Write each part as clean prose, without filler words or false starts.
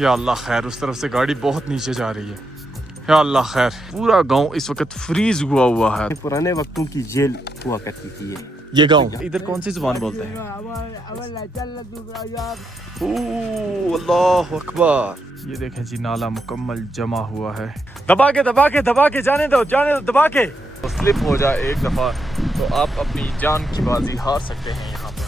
या अल्लाह खैर, उस तरफ से गाड़ी बहुत नीचे जा रही है। या अल्लाह खैर, पूरा गांव इस वक्त फ्रीज हुआ है। पुराने वक्तों की जेल हुआ करती थी ये गांव। इधर कौन सी जुबान बोलते हैं? अल्लाह अकबर। ये देखें जी, नाला मुकम्मल जमा हुआ है। दबा के जाने दो दबा के। तो स्लिप हो जाए एक दफा तो आप अपनी जान की बाजी हार सकते हैं यहाँ पर।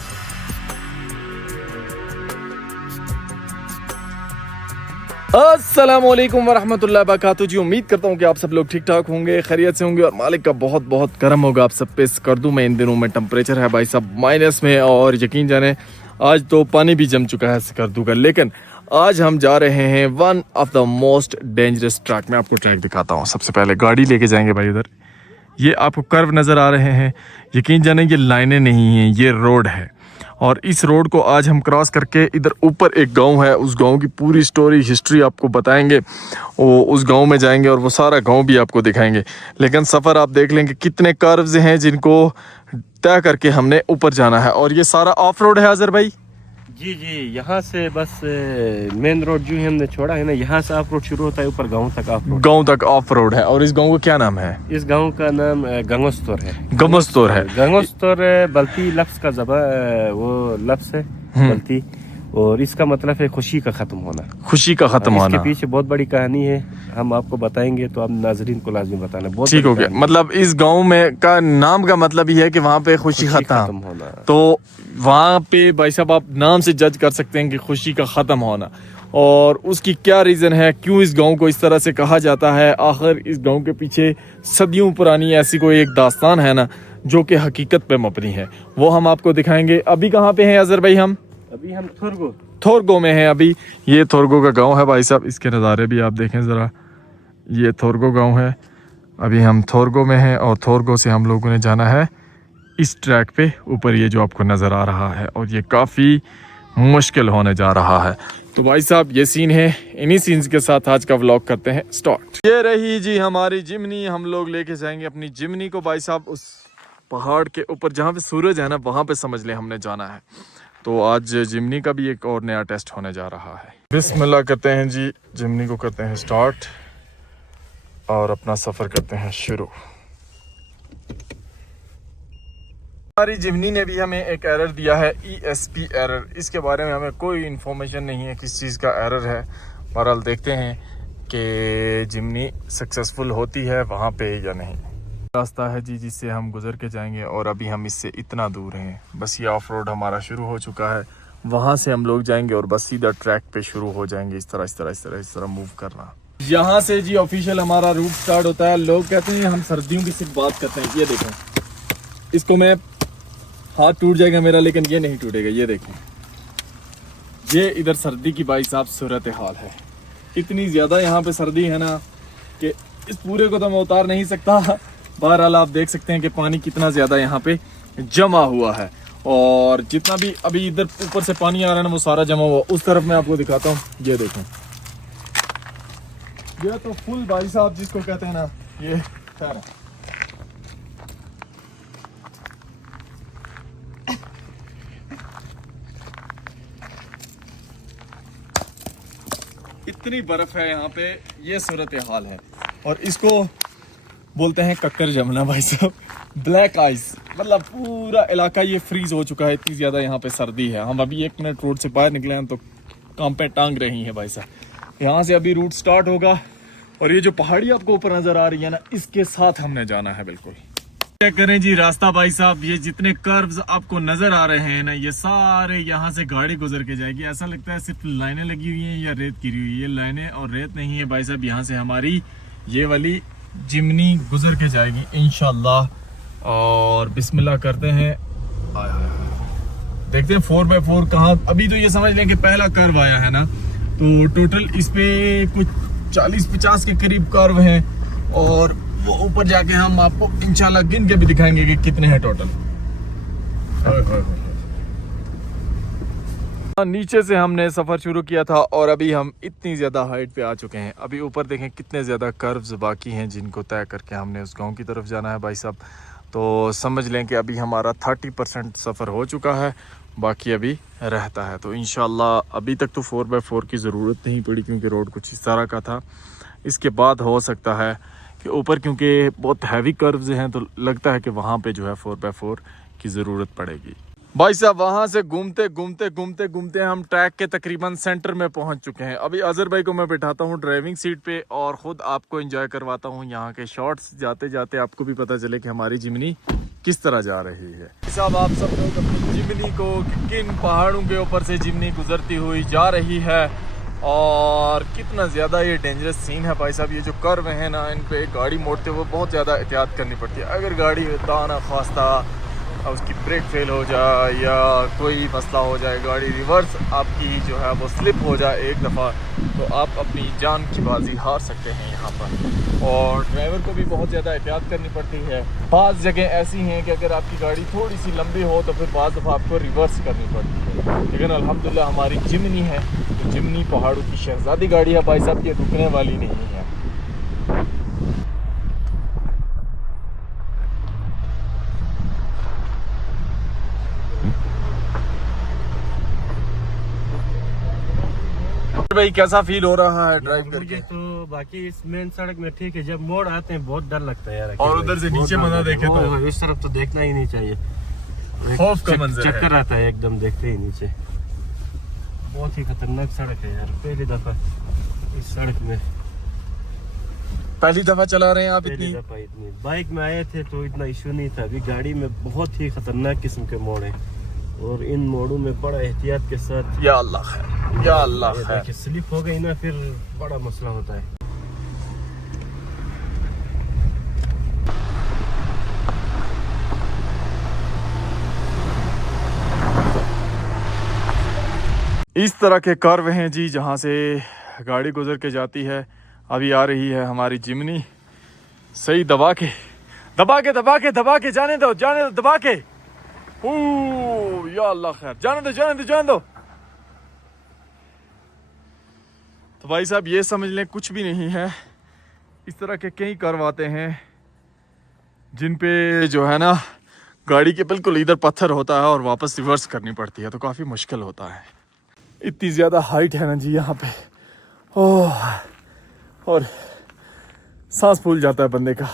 अस्सलामुअलैकुम वरहमतुल्लाहि वबरकातुहू जी, उम्मीद करता हूँ कि आप सब लोग ठीक ठाक होंगे, खैरियत से होंगे और मालिक का बहुत बहुत करम होगा आप सब पे। स्कर्दू में इन दिनों में टेम्परेचर है भाई साहब माइनस में, और यकीन जाने आज तो पानी भी जम चुका है स्कर्दू का। लेकिन आज हम जा रहे हैं one of the most dangerous track. मैं आपको ट्रैक दिखाता हूँ। सबसे पहले गाड़ी लेके जाएंगे भाई उधर। ये आपको कर्व नज़र आ रहे हैं, यकीन जाने ये लाइनें नहीं हैं, ये रोड है। और इस रोड को आज हम क्रॉस करके इधर ऊपर एक गांव है, उस गांव की पूरी स्टोरी हिस्ट्री आपको बताएंगे। उस गांव में जाएंगे और वो सारा गांव भी आपको दिखाएंगे। लेकिन सफ़र आप देख लेंगे कितने कर्व्स हैं जिनको तय करके हमने ऊपर जाना है। और ये सारा ऑफ रोड है अजहर भाई। जी, यहाँ से बस मेन रोड जो है हमने छोड़ा है ना, यहाँ से ऑफ रोड शुरू होता है, ऊपर गांव तक ऑफ रोड है। और इस गांव का क्या नाम है? इस गांव का नाम गंगोस्तोर है। गंगोस्तोर बल्ती लफ्ज का वो लफ्ज है बल्ती, और इसका मतलब है खुशी का खत्म होना। इसके पीछे बहुत बड़ी कहानी है, हम आपको बताएंगे, तो आप नाजरीन को लाजमी बताना। बहुत ठीक हो गया। मतलब इस गांव में का नाम का मतलब ये है कि वहाँ पे खुशी खत्म होना। तो वहाँ पे भाई साहब आप नाम से जज कर सकते हैं कि खुशी का खत्म होना, और उसकी क्या रीज़न है, क्यों इस गांव को इस तरह से कहा जाता है। आखिर इस गांव के पीछे सदियों पुरानी ऐसी कोई एक दास्तान है ना, जो कि हकीकत पे मबनी है, वो हम आपको दिखाएंगे। अभी कहाँ पे हैं अजहर भाई? अभी हम थोरगो में हैं अभी। ये थोरगो का गांव है भाई साहब, इसके नज़ारे भी आप देखें ज़रा। ये थोरगो गांव है। अभी हम थोरगो में हैं और थोरगो से हम लोगों ने जाना है इस ट्रैक पे ऊपर, ये जो आपको नज़र आ रहा है, और ये काफ़ी मुश्किल होने जा रहा है। तो भाई साहब ये सीन है, इन्हीं सीन्स के साथ आज का व्लॉग करते हैं स्टार्ट। ये रही जी हमारी जिमनी, हम लोग लेके जाएंगे अपनी जिमनी को भाई साहब उस पहाड़ के ऊपर जहाँ पे सूरज है ना, वहाँ पे समझ लें हमने जाना है। तो आज जिमनी का भी एक और नया टेस्ट होने जा रहा है। बिस्मिल्लाह करते हैं जी, जिमनी को करते हैं स्टार्ट और अपना सफ़र करते हैं शुरू। हमारी जिमनी ने भी हमें एक एरर दिया है, ESP एरर। इसके बारे में हमें कोई इन्फॉर्मेशन नहीं है किस चीज़ का एरर है। बहरहाल देखते हैं कि जिमनी सक्सेसफुल होती है वहाँ पे या नहीं। रास्ता है जी जिससे हम गुजर के जाएंगे, और अभी हम इससे इतना दूर हैं, बस ये ऑफ रोड हमारा शुरू हो चुका है। वहाँ से हम लोग जाएंगे और बस सीधा ट्रैक पे शुरू हो जाएंगे। इस तरह मूव करना। यहाँ से जी ऑफिशियल हमारा रूट स्टार्ट होता है। लोग कहते हैं हम सर्दियों की सिर्फ बात करते हैं। ये देखें, इसको मैं हाथ टूट जाएगा मेरा, लेकिन ये नहीं टूटेगा। ये देखें, ये इधर सर्दी की भाई साहब सूरत हाल है। इतनी ज़्यादा यहाँ पे सर्दी है ना कि इस पूरे को तो मैं उतार नहीं सकता। बहरहाल आप देख सकते हैं कि पानी कितना ज़्यादा यहाँ पे जमा हुआ है, और जितना भी अभी इधर ऊपर से पानी आ रहा है ना, वो सारा जमा हुआ। उस तरफ मैं आपको दिखाता हूँ, ये देखें, ये तो फुल भाई साहब जिसको कहते हैं ना, ये खैर इतनी बर्फ है यहाँ पे, ये सूरत हाल है। और इसको बोलते हैं कक्कर जमना भाई साहब, ब्लैक आइस। मतलब पूरा इलाका ये फ्रीज हो चुका है, इतनी ज़्यादा यहाँ पे सर्दी है। हम अभी 1 मिनट रोड से बाहर निकले हैं तो कांपे टांग रही हैं भाई साहब। यहाँ से अभी रूट स्टार्ट होगा, और ये जो पहाड़ी आपको ऊपर नज़र आ रही है ना, इसके साथ हमने जाना है बिल्कुल। चेक करें जी रास्ता भाई साहब, ये जितने कर्व्स आपको नज़र आ रहे हैं ना, ये सारे यहाँ से गाड़ी गुजर के जाएगी। ऐसा लगता है सिर्फ लाइनें लगी हुई हैं या रेत गिरी हुई है। ये लाइनें और रेत नहीं है भाई साहब, यहाँ से हमारी ये वाली जिमनी गुजर के जाएगी इंशाल्लाह। और बिस्मिल्लाह करते हैं, देखते हैं 4x4 कहाँ। अभी तो ये समझ लें कि पहला कर्व आया है ना, तो टोटल इस पे कुछ 40-50 के करीब कर्व हैं, और वो ऊपर जाके हम आपको इंशाल्लाह गिन के भी दिखाएंगे कि कितने हैं टोटल। नीचे से हमने सफ़र शुरू किया था और अभी हम इतनी ज़्यादा हाइट पे आ चुके हैं। अभी ऊपर देखें कितने ज़्यादा कर्व्स बाकी हैं जिनको तय करके हमने उस गांव की तरफ जाना है भाई साहब। तो समझ लें कि अभी हमारा 30% सफ़र हो चुका है बाकी अभी रहता है। तो इंशाल्लाह अभी तक तो 4x4 की ज़रूरत नहीं पड़ी क्योंकि रोड कुछ इस तरह का था। इसके बाद हो सकता है कि ऊपर क्योंकि बहुत हैवी कर्व्स हैं तो लगता है कि वहाँ पे जो है 4x4 की ज़रूरत पड़ेगी। भाई साहब वहाँ से घूमते घूमते घूमते घूमते हम ट्रैक के तकरीबन सेंटर में पहुँच चुके हैं। अभी अजहर भाई को मैं बिठाता हूँ ड्राइविंग सीट पे और ख़ुद आपको एंजॉय करवाता हूँ यहाँ के शॉट्स। जाते जाते आपको भी पता चले कि हमारी जिमनी किस तरह जा रही है। साहब आप सब लोग अपनी जिमनी को किन पहाड़ों के ऊपर से जिमनी गुजरती हुई जा रही है और कितना ज़्यादा ये डेंजरस सीन है भाई साहब। ये जो कर्व हैं ना, इन पे गाड़ी मोड़ते हुए बहुत ज़्यादा एहतियात करनी पड़ती है। अगर गाड़ी दाना खास्ता उसकी ब्रेक फेल हो जाए या कोई मसला हो जाए, गाड़ी रिवर्स आपकी जो है वो स्लिप हो जाए एक दफ़ा, तो आप अपनी जान की बाजी हार सकते हैं यहाँ पर। और ड्राइवर को भी बहुत ज़्यादा एहतियात करनी पड़ती है। बाज़ जगह ऐसी हैं कि अगर आपकी गाड़ी थोड़ी सी लंबी हो तो फिर बाज़ दफ़ा आपको रिवर्स करनी पड़ती है। लेकिन अल्हम्दुलिल्लाह हमारी जिमनी है, तो जिमनी पहाड़ों की शहज़ादी गाड़ी है भाई साहब, ये रुकने वाली नहीं है। भाई कैसा फील हो रहा है ड्राइव करके? तो बाकी इस मेन सड़क में ठीक है, जब मोड़ आते हैं बहुत डर लगता है यार। और उधर से नीचे मना देखे तो इस तरफ तो देखना ही नहीं चाहिए, खौफ का मंजर है। चक्कर आता है एकदम देखते ही नीचे। बहुत ही खतरनाक सड़क है यार, पहली दफा इस सड़क में पहली दफा चला रहे हैं आप? इतनी बाइक में आए थे तो इतना इशू नहीं था, अभी गाड़ी में बहुत ही खतरनाक किस्म के मोड़ है और इन मोड़ों में बड़ा एहतियात के साथ। या अल्लाह है, या अल्लाह है। स्लिप हो गई ना फिर बड़ा मसला होता है। इस तरह के कर्व हैं जी जहाँ से गाड़ी गुजर के जाती है। अभी आ रही है हमारी जिमनी, सही दबा के जाने दो दबा के। या अल्लाह खैर, जाने दो। तो भाई साहब ये समझ लें कुछ भी नहीं है। इस तरह के कई कर्व आते हैं जिन पे जो है ना गाड़ी के बिल्कुल इधर पत्थर होता है और वापस रिवर्स करनी पड़ती है, तो काफ़ी मुश्किल होता है। इतनी ज़्यादा हाइट है ना जी यहाँ पे, ओह, और सांस फूल जाता है बंदे का।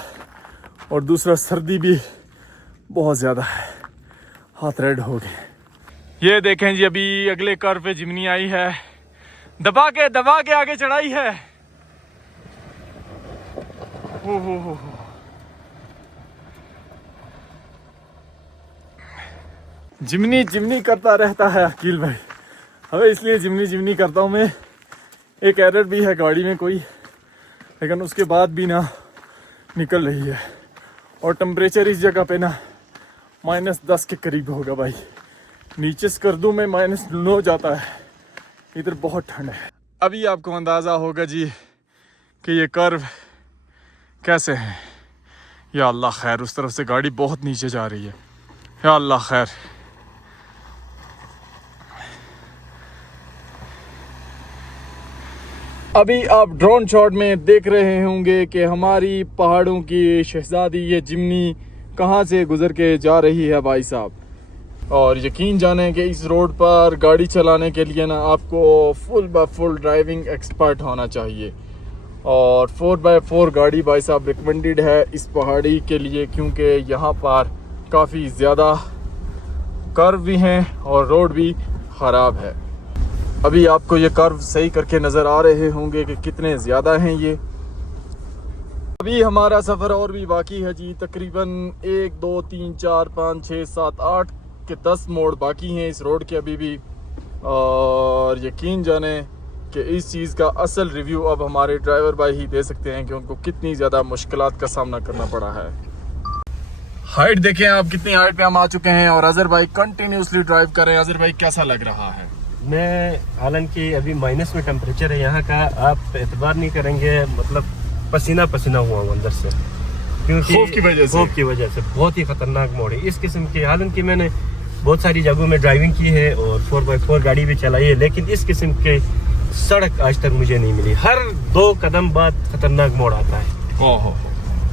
और दूसरा सर्दी भी बहुत ज़्यादा है, हाथ रेड हो गए। ये देखें जी अभी अगले कर्व पे जिमनी आई है, दबा के आगे चढ़ाई है। हो। जिमनी करता रहता है अकील भाई। अबे इसलिए जिमनी करता हूँ मैं। एक एरर भी है गाड़ी में कोई, लेकिन उसके बाद भी ना निकल रही है। और टेम्परेचर इस जगह पे ना -10 के करीब होगा भाई। नीचे स्कर्दू में -9 जाता है, इधर बहुत ठंड है। अभी आपको अंदाज़ा होगा जी कि ये कर्व कैसे है। या अल्लाह खैर, उस तरफ से गाड़ी बहुत नीचे जा रही है। या अल्लाह खैर। अभी आप ड्रोन शॉट में देख रहे होंगे कि हमारी पहाड़ों की शहजादी ये जिमनी कहाँ से गुजर के जा रही है भाई साहब। और यकीन जाने कि इस रोड पर गाड़ी चलाने के लिए ना आपको फुल ड्राइविंग एक्सपर्ट होना चाहिए। और 4x4 गाड़ी भाई साहब रिकमेंडेड है इस पहाड़ी के लिए, क्योंकि यहाँ पर काफ़ी ज़्यादा कर्व भी हैं और रोड भी ख़राब है। अभी आपको ये कर्व सही करके नज़र आ रहे होंगे कि कितने ज़्यादा हैं ये। अभी हमारा सफ़र और भी बाकी है जी, तकरीबन 1 2 3 4 5 6 7 8 के 10 मोड़ बाकी हैं इस रोड के अभी भी। और यकीन जाने कि इस चीज़ का असल रिव्यू अब हमारे ड्राइवर भाई ही दे सकते हैं कि उनको कितनी ज़्यादा मुश्किलात का सामना करना पड़ा है। हाइट देखें आप, कितनी हाइट पे हम आ चुके हैं और अजहर भाई कंटिन्यूसली ड्राइव कर रहे हैं। अजहर भाई कैसा लग रहा है? मैं हालांकि अभी माइनस में टेम्परेचर है यहाँ का, आप एतबार नहीं करेंगे, मतलब पसीना हुआ हूँ अंदर से, क्योंकि खौफ की वजह से बहुत ही खतरनाक मोड़ है इस किस्म की। हालांकि मैंने बहुत सारी जगहों में ड्राइविंग की है और 4x4 गाड़ी भी चलाई है, लेकिन इस किस्म के सड़क आज तक मुझे नहीं मिली। हर 2 कदम बाद खतरनाक मोड़ आता है। ओहो।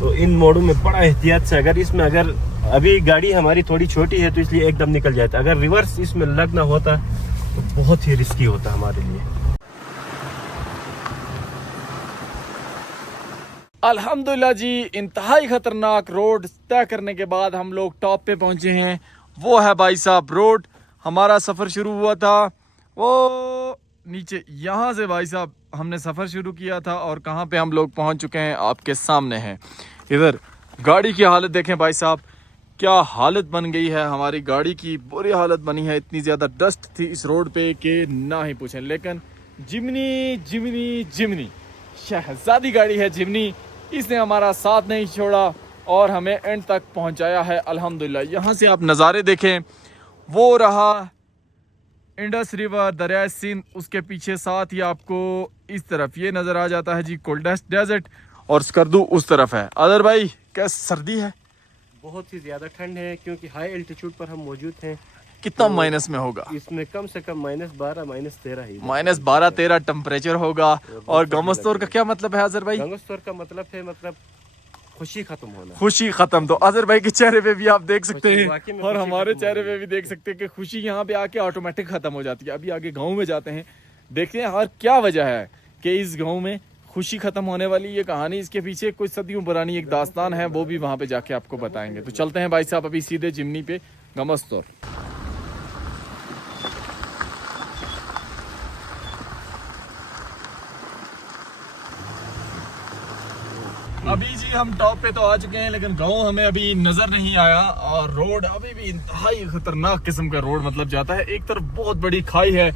तो इन मोड़ों में बड़ा एहतियात से, अगर अभी गाड़ी हमारी थोड़ी छोटी है तो इसलिए एकदम निकल जाता। अगर रिवर्स इसमें लगना होता तो बहुत ही रिस्की होता हमारे लिए। अल्हम्दुलिल्लाह जी, इंतहाई खतरनाक रोड तय करने के बाद हम लोग टॉप पे पहुंचे हैं। वो है भाई साहब रोड। हमारा सफ़र शुरू हुआ था वो नीचे, यहाँ से भाई साहब हमने सफ़र शुरू किया था और कहाँ पे हम लोग पहुंच चुके हैं आपके सामने हैं। इधर गाड़ी की हालत देखें भाई साहब, क्या हालत बन गई है हमारी गाड़ी की, बुरी हालत बनी है। इतनी ज़्यादा डस्ट थी इस रोड पे कि ना ही पूछें। लेकिन जिमनी जिमनी जिमनी शहजादी गाड़ी है जिमनी, इसने हमारा साथ नहीं छोड़ा और हमें एंड तक पहुंचाया है अल्हम्दुलिल्लाह। यहाँ से आप नज़ारे देखें, वो रहा इंडस रिवर, दरिया सिंध, उसके पीछे साथ ही आपको इस तरफ ये नज़र आ जाता है जी कोल्डेस्ट डेजर्ट, और स्कर्दू उस तरफ है। अदर भाई क्या सर्दी है? बहुत ही ज़्यादा ठंड है क्योंकि हाई एल्टीट्यूड पर हम मौजूद हैं। कितना माइनस में होगा? इसमें कम से कम -12 -13 ही -12-13 टेम्परेचर होगा। और गमस्तौर का क्या मतलब है अजहर भाई? गमस्तौर का मतलब है खुशी खत्म होना। खुशी खत्म। तो अजहर भाई के चेहरे पे भी आप देख सकते हैं और हमारे चेहरे पे भी देख सकते हैं कि खुशी यहाँ पे आके ऑटोमेटिक खत्म हो जाती है। अभी आगे गाँव में जाते हैं, देखते हैं और क्या वजह है कि इस गाँव में खुशी खत्म होने वाली। ये कहानी, इसके पीछे कुछ सदियों पुरानी एक दास्तान है, वो भी वहाँ पे जाके आपको बताएंगे। तो चलते हैं भाई साहब अभी सीधे जिमनी पे गमस्तौर। अभी जी हम टॉप पे तो आ चुके हैं लेकिन गांव हमें अभी नजर नहीं आया और रोड अभी भी इंतहाई खतरनाक किस्म का रोड मतलब जाता है। एक तरफ बहुत बड़ी खाई है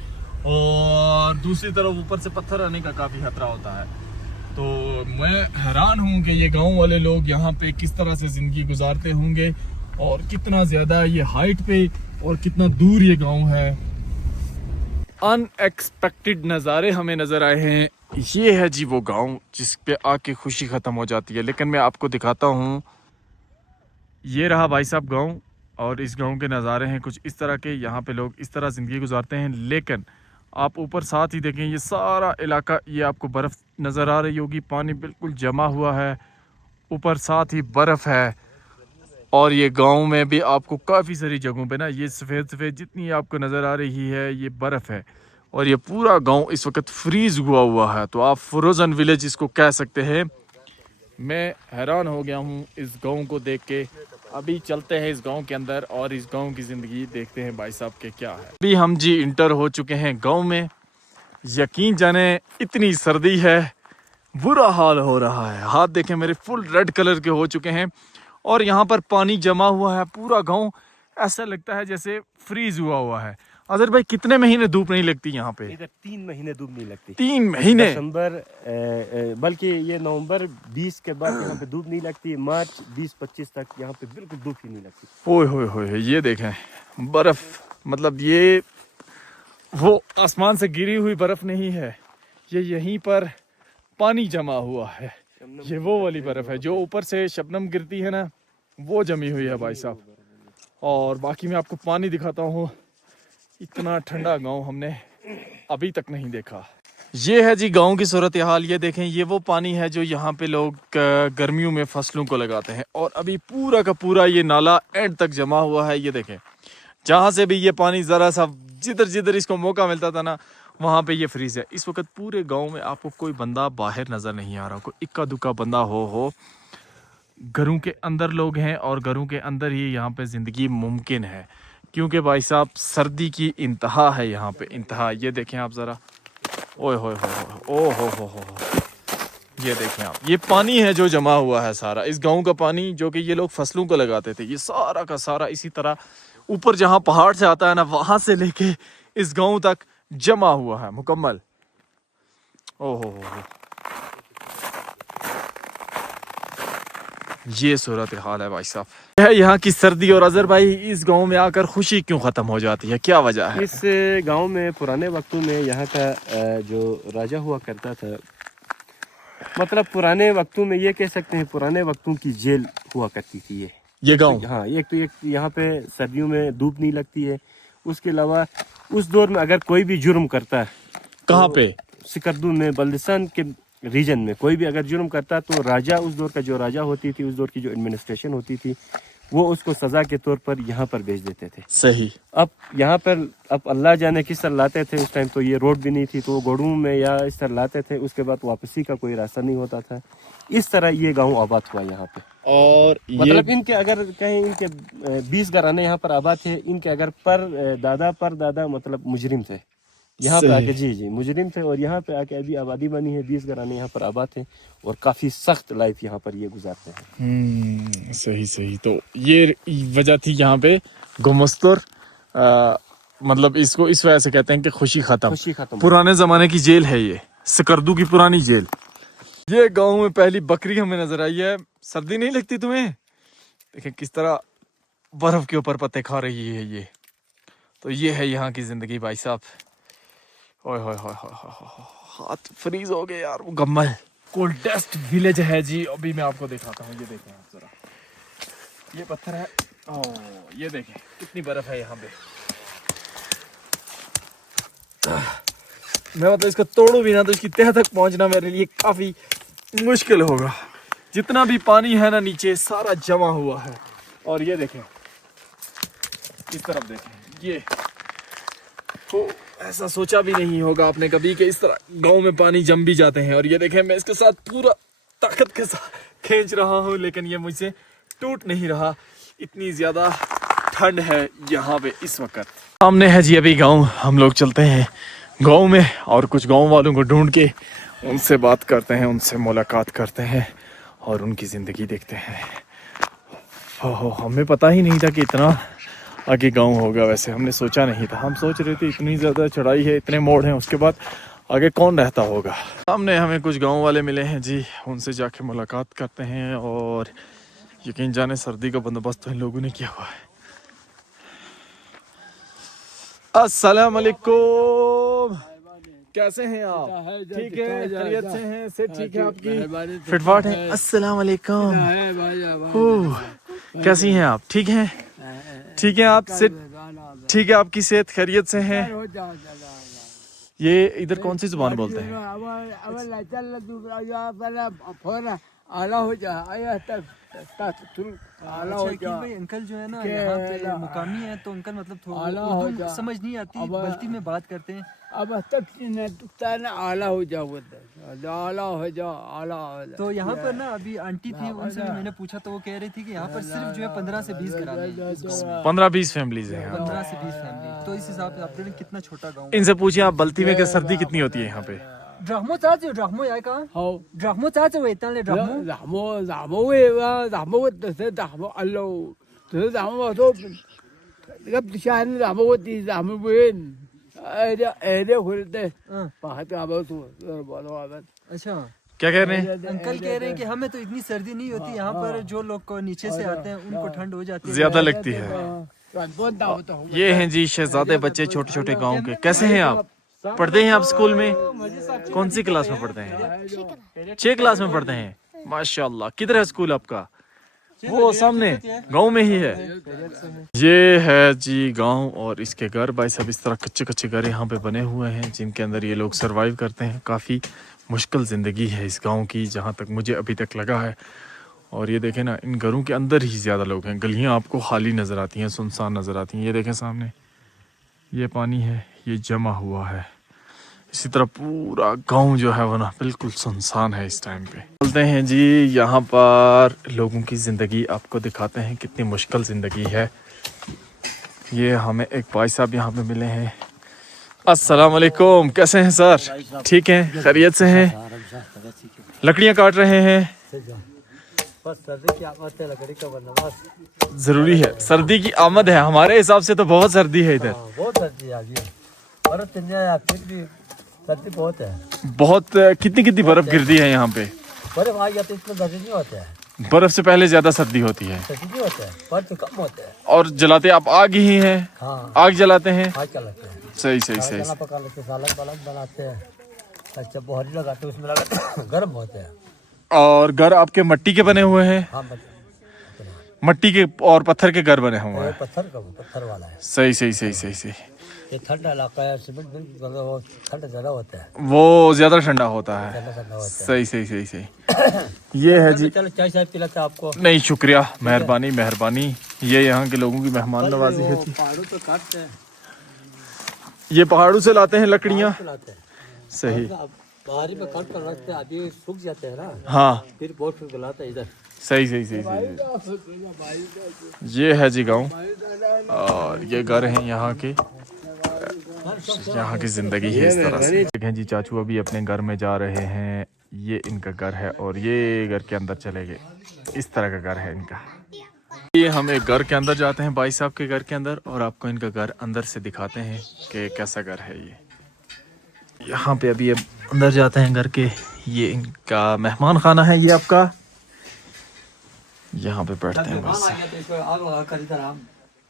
और दूसरी तरफ ऊपर से पत्थर आने का काफी खतरा होता है। तो मैं हैरान हूं कि ये गांव वाले लोग यहाँ पे किस तरह से जिंदगी गुजारते होंगे और कितना ज्यादा ये हाइट पे और कितना दूर ये गांव है। अनएक्सपेक्टेड नज़ारे हमें नज़र आए हैं। ये है जी वो गांव जिस पे आके खुशी ख़त्म हो जाती है। लेकिन मैं आपको दिखाता हूँ, ये रहा भाई साहब गांव और इस गांव के नज़ारे हैं कुछ इस तरह के। यहाँ पे लोग इस तरह ज़िंदगी गुजारते हैं। लेकिन आप ऊपर साथ ही देखें, ये सारा इलाका, ये आपको बर्फ़ नज़र आ रही होगी, पानी बिल्कुल जमा हुआ है, ऊपर साथ ही बर्फ़ है। और ये गांव में भी आपको काफ़ी सारी जगहों पे ना ये सफ़ेद सफ़ेद जितनी आपको नज़र आ रही है ये बर्फ़ है। और ये पूरा गांव इस वक्त फ्रीज़ हुआ है, तो आप फ्रोज़न विलेज इसको कह सकते हैं। मैं हैरान हो गया हूँ इस गांव को देख के। अभी चलते हैं इस गांव के अंदर और इस गांव की ज़िंदगी देखते हैं भाई साहब के क्या है। अभी हम जी इंटर हो चुके हैं गाँव में। यकीन जाने इतनी सर्दी है, बुरा हाल हो रहा है। हाथ देखें मेरे फुल रेड कलर के हो चुके हैं और यहाँ पर पानी जमा हुआ है। पूरा गांव ऐसा लगता है जैसे फ्रीज हुआ है। अजहर भाई कितने महीने धूप नहीं लगती यहाँ पे? इधर 3 महीने धूप नहीं लगती। 3 महीने? दिसंबर बल्कि ये नवंबर 20 के बाद यहाँ पे धूप नहीं लगती। मार्च 20-25 तक यहाँ पे बिल्कुल धूप ही नहीं लगती। ओए होए होए, ये देखें बर्फ, मतलब ये वो आसमान से गिरी हुई बर्फ नहीं है, ये यहीं पर पानी जमा हुआ है। ये वो वाली बर्फ है जो ऊपर से शबनम गिरती है ना, वो जमी हुई है भाई साहब। और बाकी मैं आपको पानी दिखाता हूँ। इतना ठंडा गांव हमने अभी तक नहीं देखा। ये है जी गांव की सूरत हाल। ये देखें, ये वो पानी है जो यहाँ पे लोग गर्मियों में फसलों को लगाते हैं। और अभी पूरा का पूरा ये नाला एंड तक जमा हुआ है। ये देखें, जहाँ से भी ये पानी ज़रा सा जिधर जिधर इसको मौका मिलता था ना, वहाँ पे ये फ्रीज है। इस वक्त पूरे गांव में आपको कोई बंदा बाहर नज़र नहीं आ रहा। कोई इक्का दुक्का बंदा हो घरों के अंदर लोग हैं और घरों के अंदर ही यहाँ पे ज़िंदगी मुमकिन है, क्योंकि भाई साहब सर्दी की इंतहा है यहाँ पे, इंतहा। ये देखें आप ज़रा, ओए होए होए, ओ हो, ये देखें आप, ये पानी है जो जमा हुआ है सारा। इस गांव का पानी जो कि ये लोग फसलों को लगाते थे, ये सारा का सारा इसी तरह ऊपर जहाँ पहाड़ से आता है ना, वहाँ से लेके इस गांव तक जमा हुआ है मुकम्मल। ओहो हो, ये सूरत हाल है भाई साहब। है यहाँ की सर्दी। और अजहर भाई, इस गांव में आकर खुशी क्यों खत्म हो जाती है, क्या वजह है? इस गांव में पुराने वक्तों में यहाँ का जो राजा हुआ करता था, मतलब पुराने वक्तों में ये कह सकते हैं पुराने वक्तों की जेल हुआ करती थी ये गांव। हाँ, एक यहाँ पे सर्दियों में धूप नहीं लगती है। उसके अलावा उस दौर में अगर कोई भी जुर्म करता है, कहाँ पे? सिकरदू में, बल्दिस्तान के रीजन में कोई भी अगर जुर्म करता तो राजा, उस दौर का जो राजा होती थी, उस दौर की जो एडमिनिस्ट्रेशन होती थी, वो उसको सजा के तौर पर यहाँ पर भेज देते थे। सही। अब यहाँ पर अब अल्लाह जाने किस तरह लाते थे, उस टाइम तो ये रोड भी नहीं थी, तो वो घोड़ों में या इस तरह लाते थे, उसके बाद वापसी का कोई रास्ता नहीं होता था। इस तरह ये गांव आबाद हुआ यहाँ पे। और मतलब इनके अगर कहीं इनके 20 घराने यहाँ पर आबाद थे, इनके अगर पर दादा मतलब मुजरिम थे यहाँ पे आके, जी मुजरिम थे, और यहाँ पे आके अभी आबादी बनी है, 20 घराने यहाँ पर आबाद थे और काफी सख्त लाइफ यहाँ पर ये गुजारते हैं। सही। तो ये वजह थी यहाँ पे गुमस्तुर, मतलब इसको इस वजह से कहते हैं कि खुशी खत्म। पुराने जमाने की जेल है ये, सकरदू की पुरानी जेल। ये गांव में पहली बकरी हमें नजर आई है। सर्दी नहीं लगती तुम्हें? देखें किस तरह बर्फ के ऊपर पत्ते खा रही है ये। तो ये है यहाँ की जिंदगी भाई साहब। ओए होए होए होए, हाथ फ्रीज हो गए यार। वो गम्मल कोल्डेस्ट विलेज है जी। अभी मैं आपको दिखाता हूँ, ये देखें आप जरा, ये पत्थर है। ओह ये देखें कितनी बर्फ है यहाँ पे। मैं मतलब इसको तोड़ू भी ना तो इसकी तह तक पहुंचना मेरे लिए काफी मुश्किल होगा। जितना भी पानी है ना नीचे सारा जमा हुआ है। और ये देखें इस तरफ देखें, ये तो ऐसा सोचा भी नहीं होगा आपने कभी कि इस तरह गांव में पानी जम भी जाते हैं। और ये देखें मैं इसके साथ पूरा ताकत के साथ खींच रहा हूँ, लेकिन ये मुझसे टूट नहीं रहा, इतनी ज्यादा ठंड है यहाँ पे इस वक्त। सामने है जी अभी गांव। हम लोग चलते हैं गांव में और कुछ गांव वालों को ढूंढ के उनसे बात करते हैं, उनसे मुलाकात करते हैं और उनकी ज़िंदगी देखते हैं। हमें पता ही नहीं था कि इतना आगे गांव होगा। वैसे हमने सोचा नहीं था, हम सोच रहे थे इतनी ज़्यादा चढ़ाई है, इतने मोड़ हैं, उसके बाद आगे कौन रहता होगा। सामने हमें कुछ गांव वाले मिले हैं जी, उनसे जाके मुलाकात करते हैं। और यकीन जाने सर्दी का बंदोबस्त तो इन लोगों ने किया हुआ है। अस्सलाम वालेकुम, कैसे हैं आप? ठीक है, खैरियत से हैं? से ठीक है आपकी? फिटफाट है? अस्सलाम वालेकुम। कैसी हैं आप? ठीक हैं? ठीक है आप से? ठीक है, आपकी सेहत खैरियत से है? ये इधर कौन सी जुबान बोलते हैं? अंकल जो है ना यहाँ पे मुकामी है, तो अंकल मतलब थोड़ा समझ नहीं आती, गलती में बात करते हैं। अब आला हो जाओ, आला हो जाओ, आला हो जाओ। तो यहाँ पर ना अभी आंटी थी, उनसे भी मैंने पूछा तो वो कह रही थी कि यहाँ पर सिर्फ जो है 15 से 20 घराने हैं। 15-20 फैमिलीज हैं। 15 से 20 फैमिली, तो इस हिसाब से आप लोग कितना छोटा गाँव। इनसे पूछिए आप बल्ती में सर्दी कितनी होती है यहाँ पे? Rahmo tazo, Rahmo ya ka? Hao. Rahmo tazo we tan le Rahmo. Rahmo we Rahmo the Rahmo allo. The Rahmo to gab shan Rahmo the Rahmo win. Area where the बाहर आवाज बोलो आवाज। अच्छा क्या कह रहे हैं? अंकल कह रहे हैं कि हमें तो इतनी सर्दी नहीं होती, यहाँ पर जो लोग को नीचे से आते हैं उनको ठंड हो जाती है, ज्यादा लगती है। ये हैं जी शहजादे बच्चे छोटे छोटे गांव के। कैसे हैं आप? पढ़ते हैं आप स्कूल में? कौन सी क्लास में पढ़ते हैं? 6 क्लास में पढ़ते हैं, माशाल्लाह। किधर है स्कूल आपका? वो सामने गांव में ही है। ये है जी गांव और इसके घर भाई सब इस तरह कच्चे कच्चे घर यहाँ पे बने हुए हैं, जिनके अंदर ये लोग सरवाइव करते हैं। काफ़ी मुश्किल ज़िंदगी है इस गांव की, जहाँ तक मुझे अभी तक लगा है। और ये देखें ना, इन घरों के अंदर ही ज़्यादा लोग हैं। गलियाँ आपको खाली नज़र आती हैं, सुनसान नज़र आती हैं। ये देखें सामने ये पानी है, ये जमा हुआ है। इसी तरह पूरा गांव जो है वो ना बिल्कुल सुनसान है इस टाइम पे। बोलते हैं जी यहाँ पर लोगों की ज़िंदगी आपको दिखाते हैं, कितनी मुश्किल ज़िंदगी है। ये हमें एक भाई साहब यहाँ पे मिले हैं। अस्सलाम वालेकुम, कैसे हैं सर? ठीक हैं, खैरियत से हैं? लकड़ियाँ काट रहे हैं? ज़रूरी है, सर्दी की आमद है। हमारे हिसाब से तो बहुत सर्दी है इधर। बहुत सर्दी आ गई है, सर्दी बहुत है। बहुत कितनी बर्फ गिरती है यहाँ पे? बर्फ आ गया तो इसमें गर्मी नहीं होता है, बर्फ से पहले ज्यादा सर्दी होती है। सर्दी नहीं होता है, बर्फ कम होता है। और जलाते आप आग ही हैं? हाँ, आग जलाते हैं। आग जलाते हैं। सही खाना पका लेते, सालन वालन बनाते हैं, अच्छा बोहरी लगाते हैं, उसमें लगाते गर्म होते हैं। और घर आपके मिट्टी के बने हुए हैं? हाँ, मिट्टी के और पत्थर के घर बने हुए हैं। पत्थर वाला है। सही। ये ठंडा इलाका है, सीमेंट मतलब ठंडा ज़्यादा होता है, वो ज्यादा ठंडा होता है। ठंडा ठंडा होता सही सही सही सही। ये है जी। है। चलो चाय पिलाते हैं आपको। नहीं शुक्रिया, मेहरबानी मेहरबानी। ये यहाँ के लोगों की मेहमान नवाजी है जी। पहाड़ों पे काटते हैं, ये पहाड़ों से लाते हैं लकड़ियाँ। पिलाते हैं। सही। बाहरी में काट कर रखते हैं, अभी सूख जाते हैं ना, हाँ फिर बहुत फिर गलाते हैं इधर। सही सही सही सही। ये है जी गाँव, और ये घर हैं यहाँ के। यहाँ की जिंदगी है इस तरह से। देखें जी, चाचू अभी अपने घर में जा रहे हैं। ये इनका घर है और ये घर के अंदर चले गए। इस तरह का घर है इनका। ये हम एक घर के अंदर जाते हैं, भाई साहब के घर के अंदर, और आपको इनका घर अंदर से दिखाते हैं कि कैसा घर है ये। यहाँ पे अभी अंदर जाते हैं घर के। ये इनका मेहमान खाना है। ये आपका यहाँ पे बैठते हैं, बस आग लगा कर इधर हम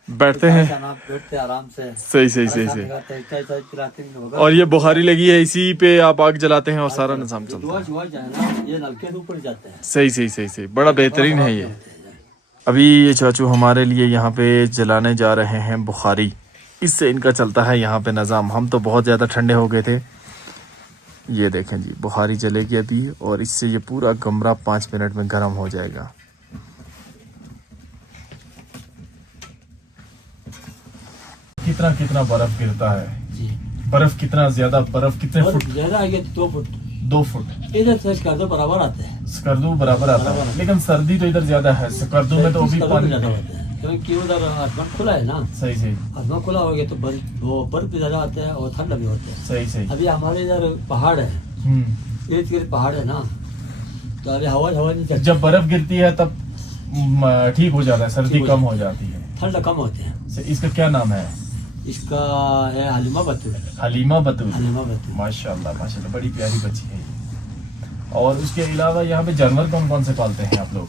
बैठते हैं। बैठते हैं आराम से। सही सही सही सही। चाय पिलाते हैं। और ये बुखारी लगी है, इसी पे आप आग जलाते हैं और सारा निजाम चलता है। धुआं जाए ना, ये नलके के ऊपर जाते हैं। सही सही सही सही, बड़ा बेहतरीन है ये। अभी ये चाचू हमारे लिए यहाँ पे जलाने जा रहे हैं बुखारी। इससे इनका चलता है यहाँ पे निज़ाम। हम तो बहुत ज़्यादा ठंडे हो गए थे। ये देखें जी, बुखारी जलेगी अभी, और इससे ये पूरा कमरा 5 मिनट में गर्म हो जाएगा। कितना कितना बर्फ गिरता है जी। बर्फ कितना ज्यादा, बर्फ कितने फुट? ज्यादा आ गया 2 फुट। 2 फुट। इधर से स्कर्दो बराबर आते हैं। स्कर्दू बराबर आता है, लेकिन सर्दी तो इधर ज्यादा है। स्कर्दू में तो अभी पानी ज्यादा होता है, क्योंकि उधर आसमान खुला है ना। सही सही आसमान खुला हो गया तो बर्फ भी ज्यादा आते हैं और ठंडा भी होता है। सही सही। अभी हमारे इधर पहाड़ है, इर्द गिर्द पहाड़ है ना, तो अभी हवा नहीं चलती। जब बर्फ गिरती है तब ठीक हो जाता है, सर्दी कम हो जाती है, ठंडा कम होते हैं। इसका क्या नाम है? इसका है हलीमा बतूल। हलीमा बतूल। हलीमा बतूल। माशाल्लाह माशाल्लाह, बड़ी प्यारी बच्ची है ये। और उसके अलावा यहाँ पे जानवर कौन कौन से पालते हैं आप लोग?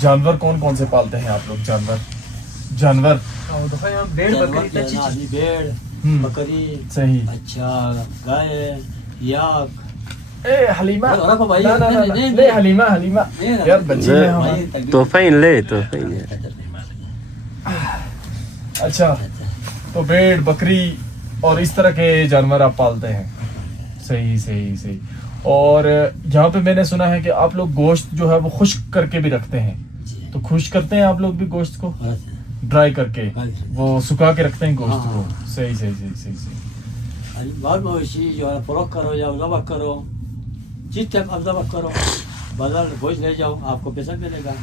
जानवर कौन कौन से पालते हैं आप लोग? जानवर भेड़ बकरी, आदमी भेड़, बकरी। सही। अच्छा, गाय, याक। ए हलीमा, रखो भाई। ना, नहीं हलीमा यार, बच्ची है हमारी। तोहफा ले, तोहफा ले। अच्छा, तो भेड़ बकरी और इस तरह के जानवर आप पालते हैं। सही सही सही। और यहाँ पे मैंने सुना है कि आप लोग गोश्त जो है वो खुश्क करके भी रखते हैं, तो खुश्क करते हैं आप लोग भी गोश्त को? ड्राई करके वो सुखा के रखते हैं गोश्त को। सही सही सही सही सही। बाद मवेशी जो है फरोख करो या ज़बह करो, जिस टाइम आप ज़बह करो, बाजार गोश्त ले जाओ, आपको पैसा मिलेगा।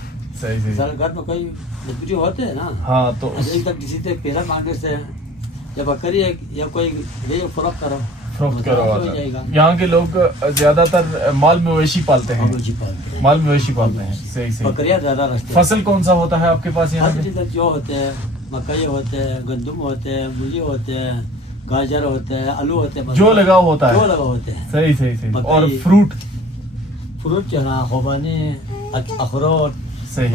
सही सही। घर में कई मजबूरी होते हैं ना। हाँ, तो एक तक किसी से पैसा मांगने से या बकरी या कोई ले जाओ, फरोख करो, फरोख्त करो। हो जाएगा। यहाँ के लोग ज्यादातर माल मवेशी पालते हैं। माल मवेशी पालते हैं। सही सही। बकरियाँ ज्यादा रखते हैं। फसल कौन सा होता है आपके पास यहाँ पे? इधर जो होते हैं, मकई होते हैं, गंदम होते हैं, मूली होते हैं, गाजर होते हैं, आलू होते हैं। जो लगाव होता है। जो लगा होते हैं। सही सही सही। मकई। और फ्रूट जो है ना, खुबानी, अखरोट, सही।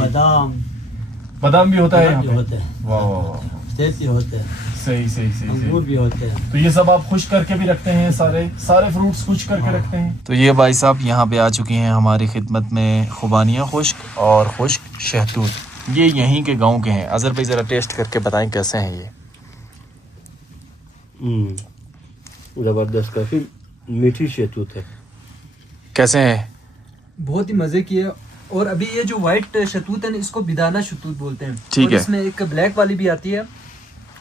बादाम भी होता है यहाँ भी पे? होते हैं, वाह, सेब भी होते हैं, सही सही सही अंगूर सही। भी होते हैं। तो ये सब आप खुश करके भी रखते हैं? सारे फ्रूट्स खुश करके रखते हैं। तो ये भाई साहब यहाँ पे आ चुके हैं हमारी खिदमत में। खुबानियाँ खुश्क और खुश्क शहतूत, ये यहीं के गांव के हैं। अजहर भाई ज़रा टेस्ट करके बताएं कैसे हैं ये। जबरदस्त, काफी मीठी शहतूत है। कैसे हैं? बहुत ही मजे की है। और अभी ये जो व्हाइट शहतूत है ना, इसको बिदाना शहतूत बोलते हैं। ठीक और है। इसमें एक ब्लैक वाली भी आती है,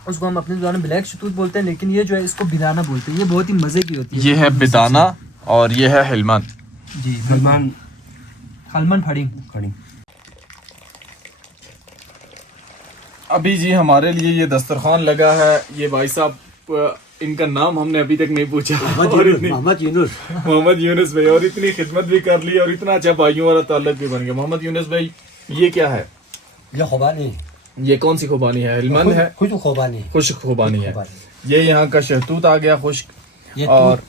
उसको हम अपने ज़बान में ब्लैक शहतूत बोलते हैं, लेकिन ये जो है इसको बिदाना बोलते हैं। ये बहुत ही मजे की होती है। ये है बिदाना और ये है हिलमान। जी, हलमन फड़ी। अभी जी हमारे लिए ये दस्तरखान लगा है। ये भाई साहब, इनका नाम हमने अभी तक नहीं पूछा। मोहम्मद यूनुस। मोहम्मद यूनुस भाई, और इतनी खिदमत भी कर ली और इतना अच्छा भाइयों वाला ताल्लुक भी बन गया। मोहम्मद यूनुस भाई, ये क्या है? ये खुबानी। ये कौन सी खुबानी है? हिलमंद है? खुश्क खुबानी। खुश्क खुबानी है। ये यहाँ का शहतूत आ गया खुश्क, और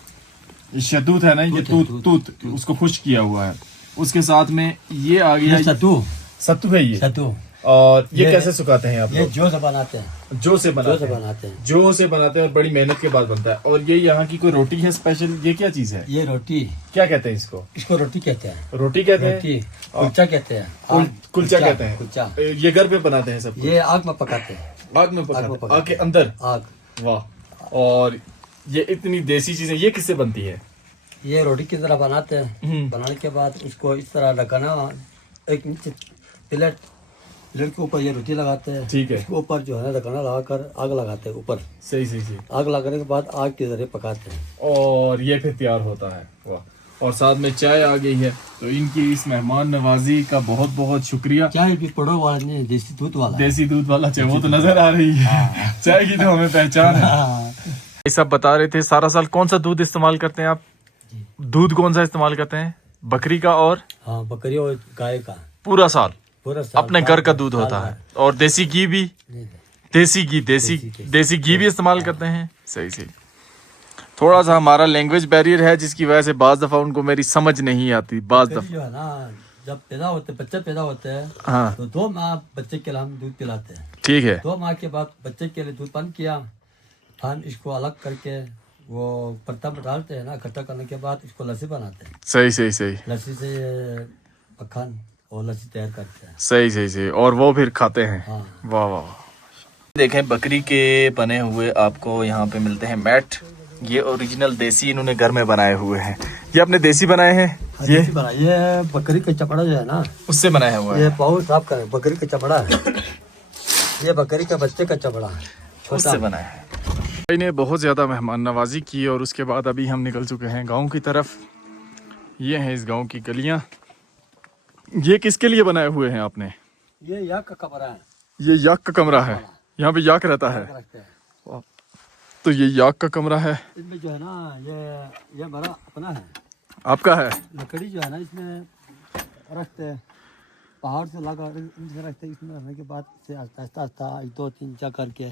शहतूत है ना, ये तूत उसको खुश्क किया हुआ है। उसके साथ में ये आ गया सत्तू है ये। सत्तू। और ये कैसे सुखाते हैं आप ये लोग? जो से बनाते हैं। जो से बनाते हैं और बड़ी मेहनत के बाद बनता है। और ये यहाँ की कोई रोटी है स्पेशल, ये क्या चीज है? ये रोटी क्या कहते हैं इसको? इसको रोटी कहते हैं। रोटी कहते हैं। रोटी, कुलचा कहते हैं। कुलचा कहते हैं। कुलचा। ये घर पे बनाते हैं सब? ये आग में पकाते हैं। आग में पकाते हैं। आग के अंदर? आग वाह। और ये इतनी देसी चीजें ये किससे बनती है? ये रोटी की तरह बनाते हैं। बनाने के बाद इसको इस तरह लगाना, एक नीचे प्लेट के ऊपर ये रोटी लगाते हैं। ठीक है। इसके ऊपर जो है ढक्कन लगाकर आग लगाते हैं ऊपर। सही सही सही। आग लगाने के बाद आग के जरिए पकाते हैं और ये फिर तैयार होता है। वाह। और साथ में चाय आ गई है, तो इनकी इस मेहमान नवाजी का बहुत बहुत शुक्रिया। चाय भी पड़ो वाला नहीं, देसी दूध वाला। देसी दूध वाला चाय, वो तो नजर आ रही है। चाय की तो हमें पहचान है। ये सब बता रहे थे सारा साल कौन सा दूध इस्तेमाल करते हैं आप? दूध कौन सा इस्तेमाल करते हैं? बकरी का और हाँ, बकरी और गाय का। पूरा साल पूरा अपने घर का दूध होता है। और देसी घी भी? देसी घी भी इस्तेमाल करते हैं। सही सही। थोड़ा सा हमारा लैंग्वेज बैरियर है, जिसकी वजह से बाज दफा उनको मेरी समझ नहीं आती। बाज बकरी दफा जो है ना, जब पैदा होते बच्चे पैदा होते हैं, हाँ तो 2 माह बच्चे के लिए हम दूध पिलाते हैं। ठीक है। 2 माह के बाद बच्चे के लिए दूध बंद किया, हम इसको अलग करके वो पत्ता में डालते हैं ना, इकट्ठा करने के बाद इसको लस्सी बनाते हैं। सही सही सही लस्सी से मक्खन और लस्सी तैयार करते हैं। सही सही सही। और वो फिर खाते हैं। हाँ। वाह वाह। देखें, बकरी के बने हुए आपको यहाँ पे मिलते हैं मैट। ये ओरिजिनल देसी इन्होंने घर में बनाए हुए हैं। ये आपने देसी बनाए हैं? ये बकरी का चपड़ा जो है ना, उससे बनाया हुआ है। ये पाउच साफ करें, बकरी का चपड़ा है। ये बकरी का बच्चे का चपड़ा है, उससे बनाया है। भाई ने बहुत ज़्यादा मेहमान नवाजी की और उसके बाद अभी हम निकल चुके हैं गांव की तरफ। ये हैं इस गांव की गलियां। ये किसके लिए बनाए हुए हैं आपने? ये याक का कमरा है। ये याक का कमरा है, यहाँ पे याक रहता है। रखते हैं। तो ये याक का कमरा है। इसमें जो है ना, ये हमारा अपना है, आपका है? लकड़ी जो है ना इसमें रखते हैं, पहाड़ से लगा रखते हैं। इसमें रखने के बाद से आस्ता आस्ता 1 2 3 जा करके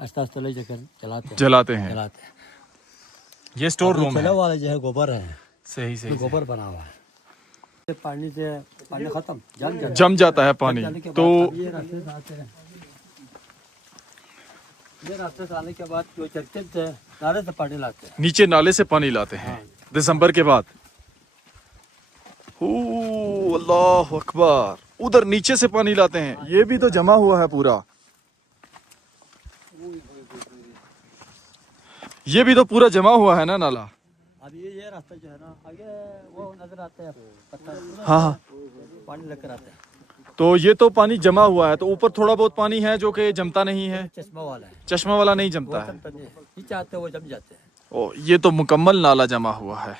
आस्ता आस्ता ले जाकर जलाते हैं। ये स्टोर रूम है। चला वाला जो है गोबर है। सही सही। गोबर बना हुआ है। पानी खत्म जम जाता है पानी। तो ये रास्ते से आते हैं, ये रास्ते से आने के बाद जो चलते थे नाले से पानी लाते हैं। नीचे नाले से पानी लाते हैं दिसंबर के बाद। अल्लाह अकबर। उधर नीचे से पानी लाते हैं। ये भी तो जमा हुआ है पूरा। ये भी तो पूरा जमा हुआ है ना नाला। अब ये रास्ता जो है ना, आगे वो नजर आता है पत्थर। हाँ। पानी लेकर आते हैं। तो ये तो पानी जमा हुआ है, तो ऊपर थोड़ा बहुत पानी है जो कि जमता नहीं है। चश्मा वाला है। चश्मा वाला नहीं जमता है। नीचे आते हैं वो जम जाते हैं। ओ, ये तो मुकम्मल नाला जमा हुआ है।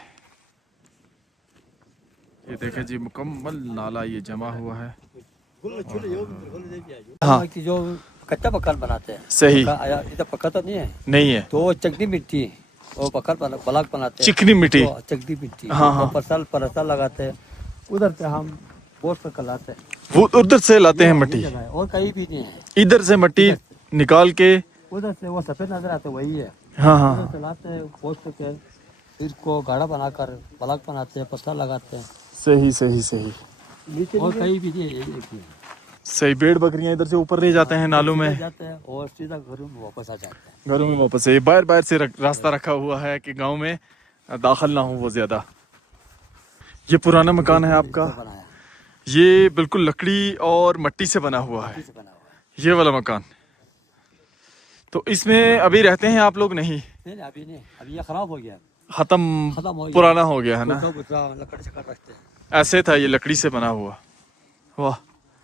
ये देखें जी, मुकम्मल नाला ये जमा हुआ है। हाँ। कि जो कच्चा मकान बनाते हैं। सही। इधर पक्का तो नहीं है। नहीं है। तो वो चकनी मिट्टी, वो ब्लॉक बनाते हैं। चिकनी मिट्टी। चकनी मिट्टी। हाँ, हाँ। परसल लगाते हैं। उधर से हम बोट पर कलाते हैं। वो उधर से लाते हैं मिट्टी। और कहीं भी नहीं है। इधर से मिट्टी निकाल के उधर से वो सफेद नजर आते वही है। हाँ हाँ। उधर से लाते हैं पोस्ट पे, फिर को गाढ़ा बनाकर ब्लॉक बनाते हैं, पत्थर लगाते हैं। सही सही सही। और कहीं भी नहीं है, एक ही है। सही। भेड़ बकरियां इधर से ऊपर ले जाते हैं नालों में, जाते हैं और सीधा घरों में वापस आ जाते हैं। घरों में वापस। ये बाहर बाहर से रास्ता रखा हुआ है कि गांव में दाखिल ना हो वो ज्यादा। ये पुराना मकान है आपका? बनाया ये बिल्कुल लकड़ी और मिट्टी से बना हुआ है, से बना हुआ है। ये वाला मकान। तो इसमें अभी रहते हैं आप लोग? नहीं, नहीं अभी नहीं, अभी ये खराब हो गया, खत्म हो गया, पुराना हो गया है ना। लकड़ी से कर रखते हैं। ऐसे था ये लकड़ी से बना हुआ। वाह।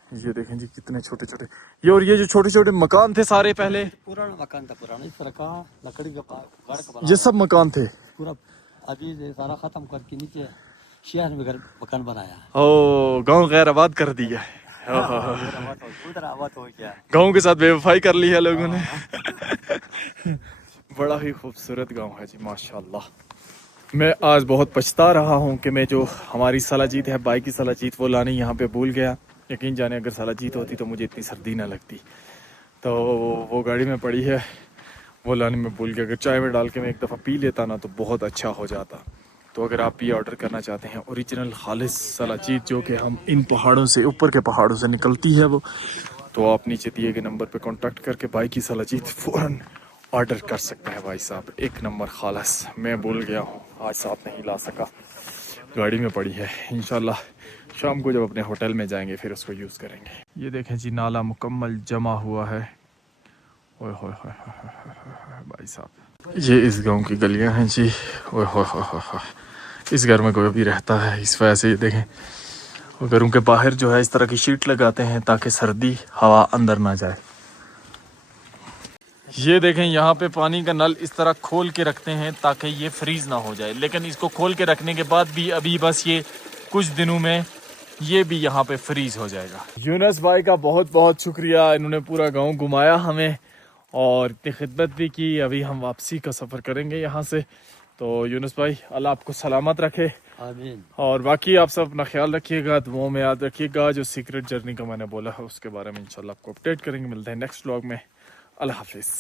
ये देखें जी कितने छोटे छोटे ये, और ये जो छोटे छोटे मकान थे सारे पहले। पुराना मकान था, पुराना इस तरह का लकड़ी का गाड़ का बना ये सब मकान थे पूरा। अभी ये सारा खत्म करके नीचे शहर में घर मकान बनाया। ओ, गांव गैर आबाद कर दिया है। उधर आबाद हो गया। गांव के साथ बेवफाई कर ली है लोगों ने। बड़ा ही खूबसूरत गांव है जी, माशाल्लाह। मैं आज बहुत पछता रहा हूं कि मैं जो हमारी सलाजीत है, बाइक की सलाजीत, वो लानी यहाँ पे भूल गया। यकीन जाने अगर सलाजीत होती तो मुझे इतनी सर्दी ना लगती। तो वो गाड़ी में पड़ी है, वो लाने में भूल गया। अगर चाय में डाल के मैं एक दफ़ा पी लेता ना तो बहुत अच्छा हो जाता। तो अगर आप ये ऑर्डर करना चाहते हैं ओरिजिनल खालिस सलाजीत, जो कि हम इन पहाड़ों से, ऊपर के पहाड़ों से निकलती है वो, तो आप नीचे दिए गए नंबर पे कांटेक्ट करके बाइक की सलाजीत फ़ौरन ऑर्डर कर सकते हैं। भाई साहब, एक नंबर खालस। मैं भूल गया हूँ, आज साथ नहीं ला सका, गाड़ी में पड़ी है। इंशाल्लाह शाम को जब अपने होटल में जाएंगे फिर उसको यूज़ करेंगे। ये देखें जी, नाला मुकम्मल जमा हुआ है ओए होए होए होए होए होए, भाई साहब ये इस गांव की गलियां हैं जी। ओए होए होए होए होए। इस घर में कोई भी रहता है इस वजह से ये देखें, और घरों के बाहर जो है इस तरह की शीट लगाते हैं ताकि सर्दी हवा अंदर ना जाए। ये देखें यहाँ पे पानी का नल इस तरह खोल के रखते हैं ताकि ये फ्रीज ना हो जाए, लेकिन इसको खोल के रखने के बाद भी अभी बस ये कुछ दिनों में ये भी यहाँ पे फ्रीज हो जाएगा। यूनुस भाई का बहुत बहुत शुक्रिया, इन्होंने पूरा गांव घुमाया हमें और इतनी खिदमत भी की। अभी हम वापसी का सफ़र करेंगे यहाँ से। तो यूनुस भाई अल्लाह आपको सलामत रखे, आमीन। और बाकी आप सब अपना ख्याल रखिएगा, दुआओं में याद रखिएगा। जो सीक्रेट जर्नी का मैंने बोला है उसके बारे में इंशाल्लाह आपको अपडेट करेंगे। मिलते हैं नेक्स्ट व्लॉग में। अल्लाह हाफिज़।